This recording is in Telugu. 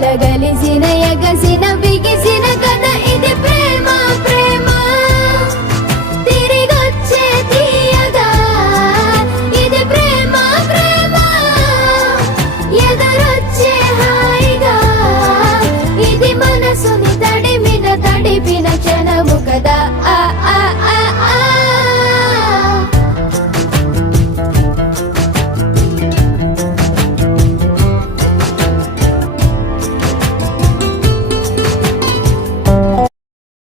కలగలిసిన ఎగసిన బిగిసిన కథ ఇది ప్రేమ ప్రేమ తిరిగొచ్చే తీయగా ఇది ప్రేమ ప్రేమ ఎదురొచ్చే హాయిగా ఇది మనసుని తడిపిన క్షణము కదా